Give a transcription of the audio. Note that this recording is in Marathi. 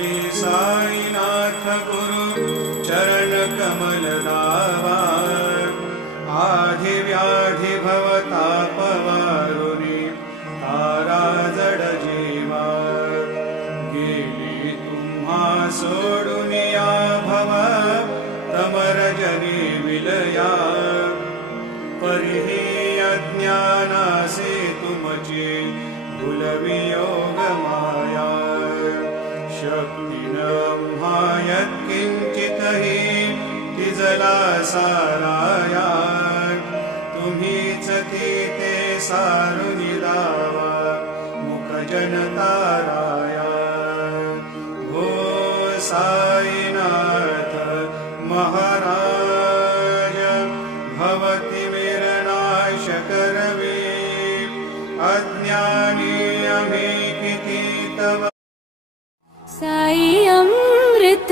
श्री साईनाथ गुरु चरण कमल दावा आधी व्याधी भवतापवारुणी तारा जड जीवा गेली तुम्हा सोडून या भव तमरजनी विलया परिही अज्ञानासे तुमची भूलवियोग माया शक्ती न म्हायत किंचितही तिजला साराया तुम्हीच ती ते सारुनी दावा मुख जनताराया हो साईनाथ महाराज भवती विरनाश करवी अज्ञानी आम्ही किती तव साई अमृत